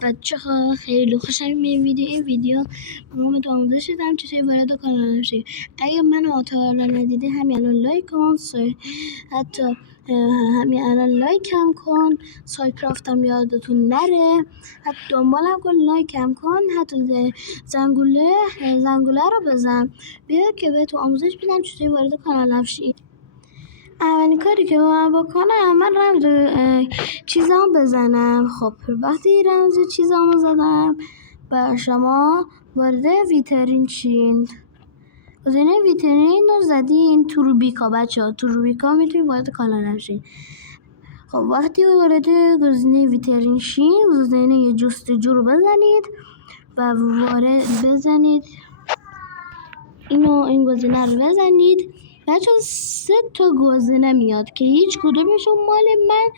بچه‌ها خیلی خوشم میاد این ویدیو من آموزش دادم چطوری وارد کانال شید. اگه من تا حالا ندیده همین الان لایک کن، حتی همین الان لایکم کن، سایکرافتم یادتون نره، حتی دنبالم کن، لایکم کن، حتی زنگوله رو بزن بیا که بهتون آموزش بدم چطوری وارد کانالم شید. اولین کاری که باید بکنم من رمز چیزام بزنم. خب وقتی رمز چیزامو زدم و شما وارد ویترین شین. گزینه ویترین رو زدین تو روبیکا بچه ها، تو روبیکا میتونید وارد کانال شین. خب وقتی وارد گزینه ویترین شین گزینه جستجو رو بزنید و وارد بزنید این گزینه رو بزنید. بچه 3 تا گزینه میاد که هیچ کدومشون مال من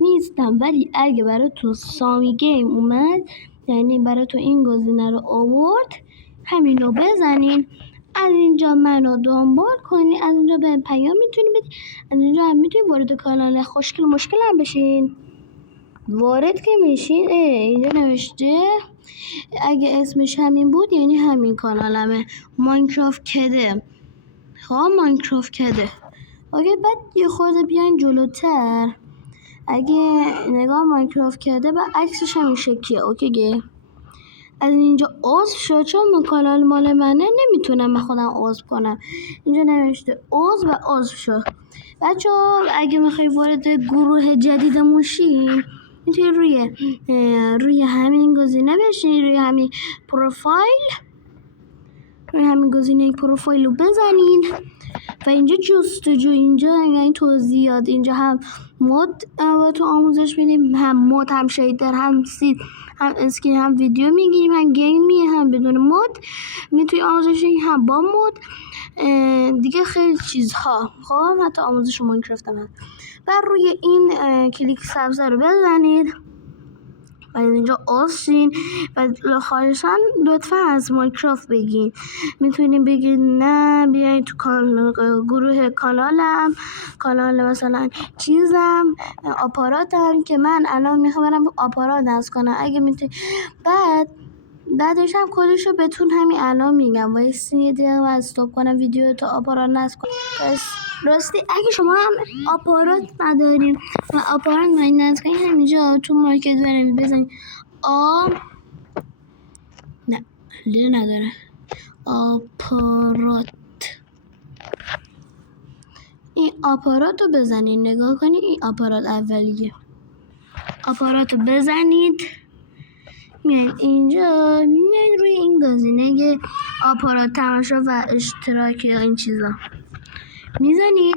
نیستم، ولی اگه براتون سامی گیم اومد یعنی براتون این گزینه رو آورد همین رو بزنین. از اینجا منو دنبال کنین، از اینجا به پیام میتونید بدین، از اینجا هم میتونید وارد کانال خوشگل مشکل هم بشین. وارد که میشین اینجا نوشته اگه اسمش همین بود یعنی همین کانالمه، ماینکرافت کده. خب ماینکرافت کده. اوکی بعد یه خورده بیاین جلوتر، اگه نگاه ماینکرافت کرده و عکسش هم این شکلیه. اوکی از اینجا عضو شد، چون کانال مال منه نمیتونم من خودم عضو کنم. اینجا نوشته عضو و عضو شد. بچه ها اگه میخوای وارد گروه جدیدمون شین میتونی روی همین گزینه بشین، روی همین گزینه پروفایل رو بزنین و اینجا جستجو، اینجا این توضیحات، اینجا هم مود تو آموزش میدیم، هم مود، هم شیدر، هم سید، هم اسکین، هم ویدیو میگیریم، هم گیمی، هم بدون مود میتونی آموزش بدیم، هم با مود دیگه خیلی چیزها. خب حتی آموزش ماینکرافت هم هست. و روی این کلیک سبز رو بزنید و اینجا آسین و خواهشاً لطفا از ماینکرافت بگین. میتونین بگین نه بیاین تو گروه کانال مثلا چیزم آپاراتم که من الان میخوام برم آپارات نصب کنم. اگه میتونین بعدش هم کدشو بهتون همین الان میگم. وایسین یه دقیقه و استاپ کنم ویدیو تا آپارات نصب کنم. پس راستی اگه شما هم آپارات ندارین و آپارات نصب کنین همینجا تو مارکت بریم بزنین نه نداره آپارات. این آپارات رو بزنین، نگاه کنین این آپارات اولیه. آپارات رو بزنید میاین اینجا، میاین روی این گزینه آپارات تماشا و اشتراک یا این چیزا میزنید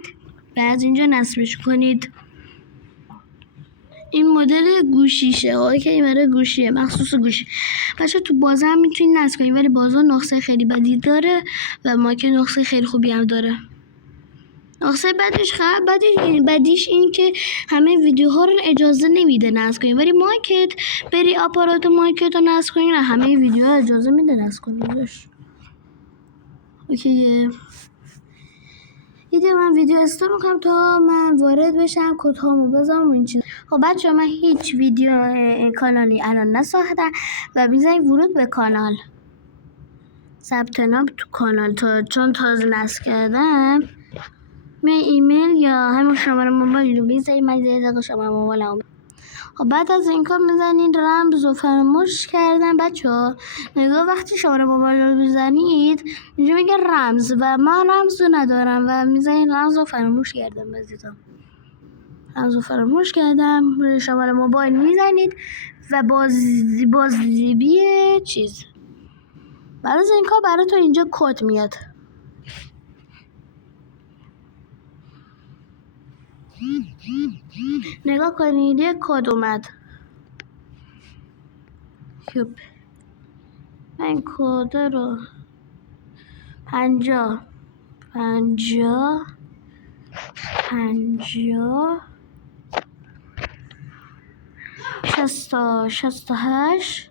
و از اینجا نصبش کنید. این مدل گوشیشه که این برای گوشیه، مخصوص گوشی. بچه تو بازه هم میتونید نصب کنید ولی بازه نسخه خیلی بدی داره و ماکت نسخه خیلی خوبی هم داره. نسخه بدیش این که همه ویدیوها رو اجازه نمیده نصب کنید، ولی ماکت بری آپارات ماکت رو نصب کنید و همه ویدیوها اجازه میده نصب کنیدش. اوکی من ویدیو استارت میکنم تا من وارد بشم کدهامو بذارم این چیز. خب بچه من هیچ ویدیو کانالی الان نساختم و میذاریم ورود به کانال، ثبت نام تو کانال چون تازه نصب کردم. من ایمیل یا همون شماره موبایل رو میذاریم، من یه شماره موبایلم. خب بعد از این کار میزنین رمز رو فراموش کردم. بچه ها نگاه وقتی شماره موبایل رو میزنید اینجا میگه رمز و من رمز رو ندارم و میزنین رمز رو فراموش کردم. عزیزم رمز رو فراموش کردم، روی شماره موبایل میزنید و بازدیبی چیز. بعد از این کار براتون اینجا کد میاد. نگاه کنید یه کد اومد. من کد رو 50 68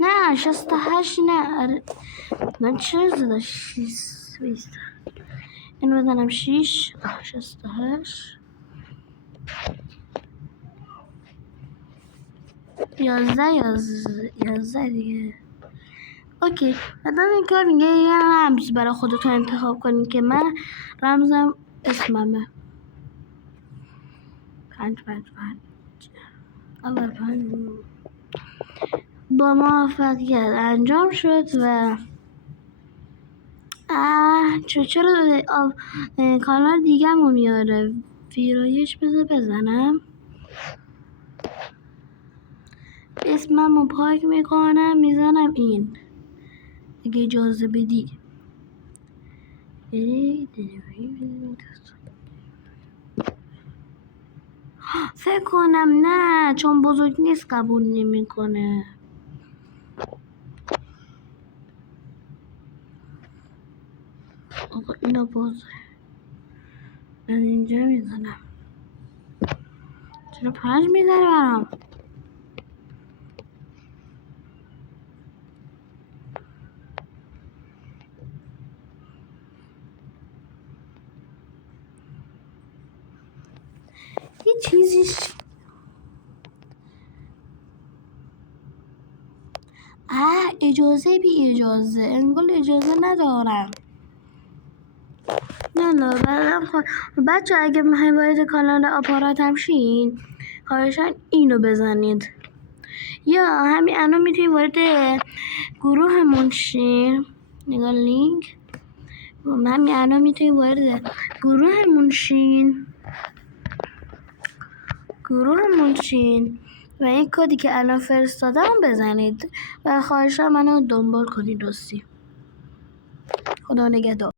نه 68 نه من چرا زدم اینو بزنم 6 68 11 دیگه. اوکی بعد این کار میگه یه رمز برای خودتون انتخاب کنید که من رمزم اسممه 5 اول 5 با موفقیت انجام شد و چرا کانال دیگه رو میاره ویرایش بزنم اسمم رو پاک میکنم میزنم این اگه اجازه بدی فکر کنم نه چون بزرگ نیست قبول نمیکنه آقا اینو باز من اینجا میزنم چرا 5 میزنه برام یه چیزیش اجازه بی اجازه انگار اجازه ندارم نه بعدم بچه اگه میخواین وارد کانال آپاراتم شین خواهشاً اینو بزنید یا همین الان میتونید وارد گروهمون شین نگاه لینک همین الان میتونید وارد گروهمون شین و این کدی که الان فرستادم بزنید و خواهشاً منو دنبال کنید دوستی خدا نگهدار